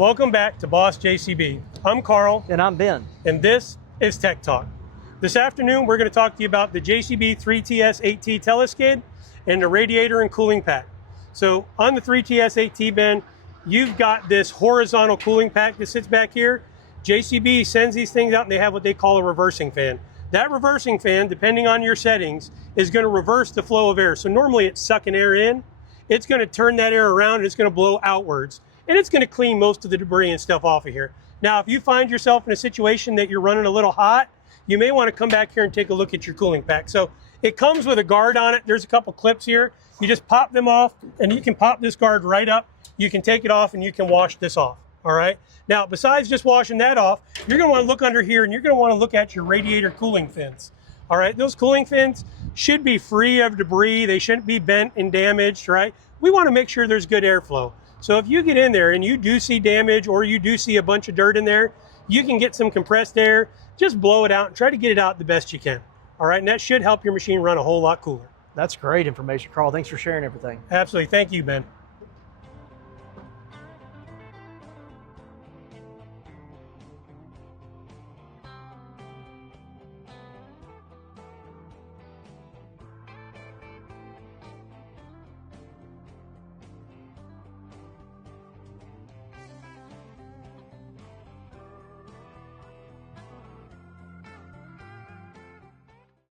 Welcome back to Boss JCB. I'm Carl. And I'm Ben. And this is Tech Talk. This afternoon, we're going to talk to you about the JCB 3TS8T teleskid and the radiator and cooling pack. So on the 3TS8T, Ben, you've got this horizontal cooling pack that sits back here. JCB sends these things out and they have what they call a reversing fan. That reversing fan, depending on your settings, is going to reverse the flow of air. So normally it's sucking air in. It's going to turn that air around and it's going to blow outwards. And it's going to clean most of the debris and stuff off of here. Now, if you find yourself in a situation that you're running a little hot, you may want to come back here and take a look at your cooling pack. So it comes with a guard on it. There's a couple clips here. You just pop them off and you can pop this guard right up. You can take it off and you can wash this off. All right. Now, besides just washing that off, you're going to want to look under here and you're going to want to look at your radiator cooling fins. All right. Those cooling fins should be free of debris. They shouldn't be bent and damaged, right? We want to make sure there's good airflow. So if you get in there and you do see damage or you do see a bunch of dirt in there, you can get some compressed air, just blow it out and try to get it out the best you can. All right. And that should help your machine run a whole lot cooler. That's great information, Carl. Thanks for sharing everything. Absolutely. Thank you, Ben.